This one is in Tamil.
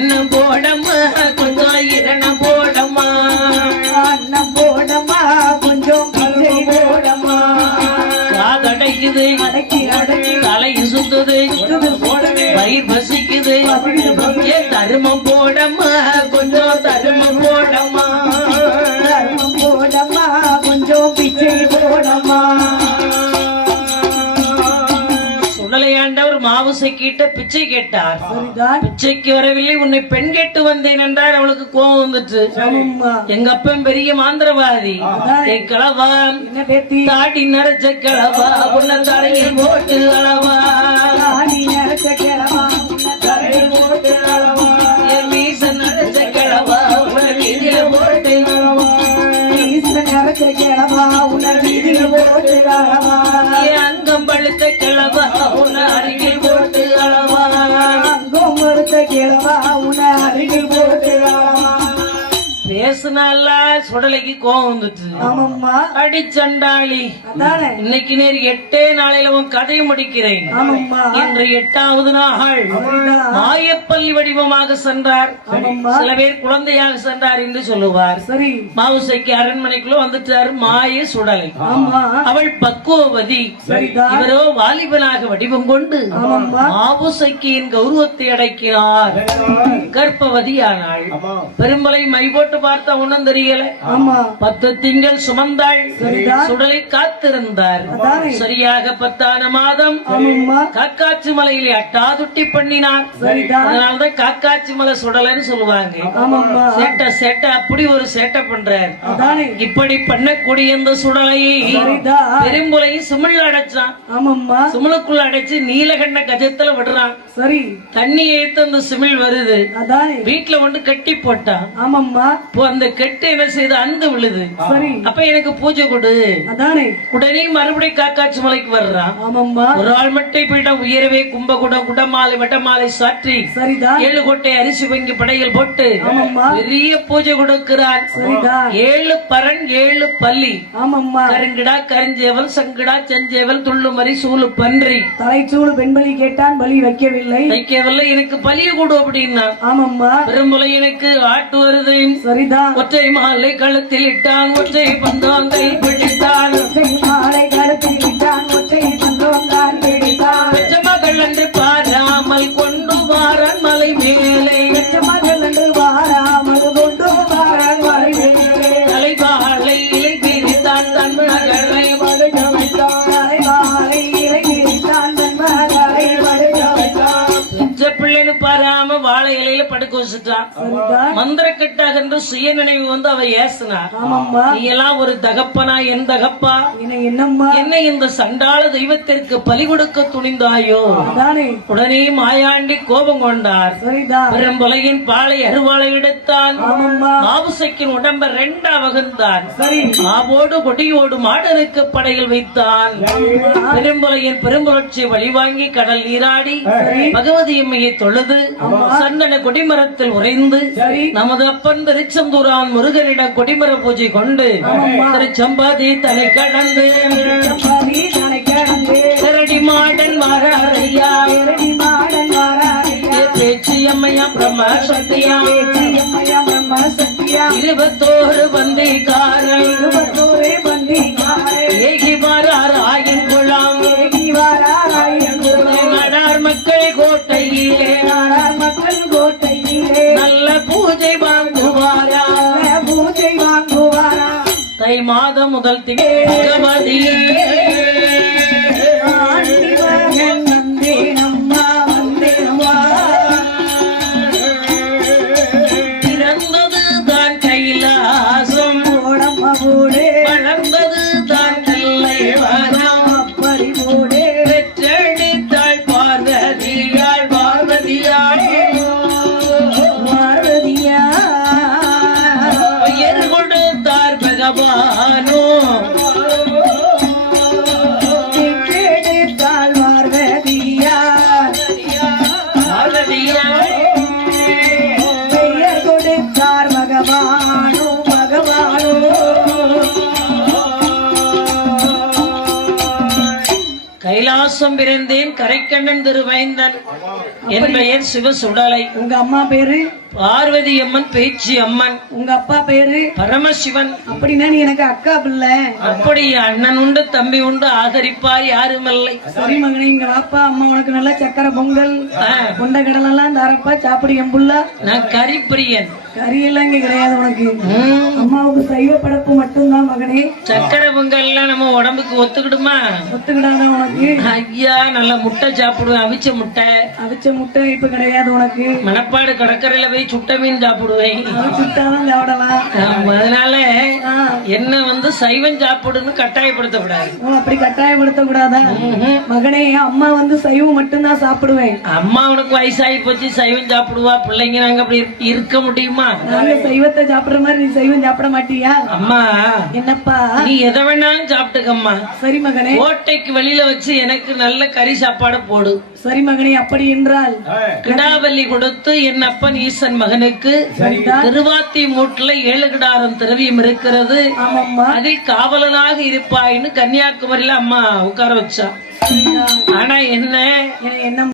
அண்ணன் போடம்மா கொஞ்சம் இரணம் போடம்மா அண்ணன் போடம்மா கொஞ்சம் போடம்மா காதடைக்குது தலை சுத்துது வயிறு பசிக்குது தருமம் போடம்மா கொஞ்சம் தருமம் போடம்மா தர்மம் போடம்மா கொஞ்சம் பிச்சை போடம்மா சுடலையாண்டவர் மாவுசை கிட்ட பிச்சை கேட்டார். பிச்சைக்கு வரவில்லை, உன்னை பெண் கேட்டு வந்தேன் என்றார். அவளுக்கு கோபம் வந்துட்டு, எங்க அப்பன் பெரிய மாந்திரவாதி, கிளவா தாடி நரைச்ச கிளவா உன்னை தலையில் போட்டு அளவா என் மீச நரைச்ச கிளவா உன்னை வீதியில போட்டு அங்கம் பழுத்த கிளவா உன்னை அருகில் போட்டு அளவா அங்கம் பழுத்த கிளவா உன்னை அருகில் போட்டு அளவா பேசுனால சுடலைக்கு கோவம் வந்துட்டு, ஆமாம்மா அடிச்சண்டாளி இன்னைக்கு நேர் 8 நாளையில உன் கதையை முடிக்கிறேன். இன்று 8வது நாள் மாயப்பள்ளி வடிவமாக சென்றார். சில பேர் குழந்தையாக சென்றார் என்று சொல்லுவார். சரி, மாவுசைக்கு அரண்மனைக்குள்ள வந்துட்டார் மாய சுடலை. அவள் பக்குவவதி, இவரோ வாலிபனாக வடிவம் கொண்டு மாவுசைக்கு கௌரவத்தை அடக்கினார். கர்ப்பவதியானாள். பெரும்பலை மை போட்டு பார்த்தா ஒண்ணும் தெரியல. 10 திங்கள் சுமந்தாள். சுடலை காத்திருந்தார். சரியாக 10ஆம் மாதம் காக்காட்சி மலையிலே அட்டாதுட்டி பண்ணினார். அதனாலதான் காக்காட்சி மலை சுடலைன்னு சொல்லுவாங்க. சேட்டை அப்படி ஒரு சேட்டை பண்றார். இப்படி பண்ணக்கூடிய இந்த சுடலையை பெரும்புலையும் சிமிழ் அடைச்சான். சிமிழுக்குள்ள அடைச்சு நீலகண்ட கஜத்துல விடுறான். சரி, தண்ணி ஏத்து அந்த சிமிழ் வருது. வீட்டுல வந்து கட்டி போட்டான். அந்த கெட்டு என்ன செய்து அந்து விழுது. அப்ப எனக்கு பூஜை கொடு. உடனே மறுபடியும் காக்காட்சி மலைக்கு வர்றான். ஒரு ஆள் மட்டும் போயிட்டா உயரவே கும்பகுடம் குடமாலை வட்டமாலை சாற்றி 7 கோட்டை அரிசி வங்கி படையில் போட்டு பெரிய பூஜை கொடுக்கிறார். 7 பரன் 7 பள்ளி, கருங்கிடா கருஞ்சேவல் சங்கிடா செஞ்சேவல் துள்ளுமரி சூழு பன்றி தலைச்சூடு பெண்பலி கேட்டான், பலி வைக்கவில்லை. எனக்கு பலிய கொடு அப்படின்னா பெரும்புலை எனக்கு ஆட்டு வருது. ஒற்றை மாலை கழுத்தில் இட்டான், ஒற்றை பந்தாங்கை பிடித்தான். ஒற்றை மாலை கழுத்தில் இட்டான், ஒற்றை பந்தாங்கை பிடித்தான். பெற்ற மகள் என்று பாராமல் கொண்டு வாரன் மலை மேலே, பெற்ற மகள் என்று வாராமல் கொண்டு வாரன் மலை மேலே. தலைவாழை இலை பிரித்தான், தன் மகளை படுக்க வைத்தான். தலைவாழை இலை பிரித்தான், தன் மகளை படுக்க வைத்தான். பெற்ற பிள்ளைன்னு பாராம வாழை இலையில படுக்க வச்சுட்டான். மந்திரக்கட்டாக என்று சுய நினைவு வந்து அவ ஏசுனா, நீ எல்லாம் ஒரு தகப்பனா? என் தகப்பா? என்ன இந்த சண்டாள தெய்வத்திற்கு பலி கொடுக்க துணிந்தாயோ? உடனே மாயாண்டி கோபம் கொண்டார். பெரும்புலையின் பாலை அருவாளை எடுத்தான். மாவுசைக்கின் உடம்ப 2 வகுந்தான். மாவோடு கொடியோடு மாடனுக்கு படையில் வைத்தான். பெரும்புலையின் பெரும்புரட்சி வழிவாங்கி கடல் நீராடி பகவதி அம்மையை தொழுது சந்தன கொடிமரத்தில் உறைந்து நமது அப்பன் திருச்செந்தூரான் முருகனிடம் கொடிமர பூஜை கொண்டு திருச்சம்பாதி தலை கடந்து திரடி மாடன் மாறாரையா பேச்சு அம்மையா பிரம்ம சக்தியா 21 பந்திக்காரன் ஏகி வாராயின் குளம் நடார் மக்கள் கோட்டையிலே நல்ல பூஜை வாங்குவாரா? தை மாதம் முதல் திகவதியே பிறந்தது தான் கைலாசம், வளர்ந்தது தான் கல்லை வனம். பெற்றெடுத்தாள் பார்வதியாள் பார்வதியாள் பெயர் கொடுத்தார் பகவானோ. கைலாசம் பிறந்தேன் கரைக்கண்ணன் திருவைந்தன் என் பெயர் சிவசுடலை. உங்க அம்மா பேரு பார்வதி அம்மன் பேச்சி அம்மன். உங்க அப்பா பேரு பரமசிவன். அப்படின்னா நீ எனக்கு அக்கா பிள்ளை. அப்படி அண்ணன் உண்டு தம்பி உண்டு ஆதரிப்பார் யாருமில்லை. சரி மகனே, இங்க வாப்பா, அம்மா உனக்கு நல்லா சக்கரை பொங்கல் கொண்ட கடலை எல்லாம் தரப்பா, சாப்பிடு என் புள்ள. நான் கரிப்பிரியன். கறி எல்லாம் இங்க கிடையாது உனக்கு. அம்மாவுக்கு சைவ படப்பு மட்டும்தான் மகனே. சக்கரை பொங்கல் எல்லாம் நம்ம உடம்புக்கு ஒத்துக்கிடுமா? ஒத்துக்கிடாத உனக்கு. ஐயா நல்ல முட்டை சாப்பிடுவேன், அவிச்ச முட்டை. அவிச்ச முட்டை இப்ப கிடையாது உனக்கு. மணப்பாடு கடற்கரையில போய் சுட்ட மீன் சாப்பிடுவேன். சுட்டாதான் சாப்பிடலாம். அதனால என்ன வந்து சைவம் சாப்பிடுன்னு கட்டாயப்படுத்தக்கூடாது. அப்படி கட்டாயப்படுத்த கூடாதா மகனே? அம்மா வந்து சைவம் மட்டும்தான் சாப்பிடுவேன். அம்மா உனக்கு வயசாகி போச்சு, சைவம் சாப்பிடுவா, பிள்ளைங்க நாங்க அப்படி இருக்க முடியுமா? நாங்க சைவத்தை சாப்பிடுற மாதிரி நீ சைவம் சாப்பிட மாட்டியா? அம்மா என்னப்பா, நீ எதை வேணாலும் சாப்பிட்டுக்கம்மா. சரி மகனே. கோட்டைக்கு வெளியில வச்சு எனக்கு நல்ல கறி சாப்பாடு போடு. சரி மகனே, அப்படி என்றால் கிடாவல்லி கொடுத்து என் அப்பன் ஈசன் மகனுக்கு திருவாத்தி மூட்டுல 7 கிடாரம் திரவியம் இருக்கிறது. அதில் காவலனாக இருப்பாயின்னு கன்னியாகுமரியில அம்மா உட்கார வச்சா. ஆனா என்ன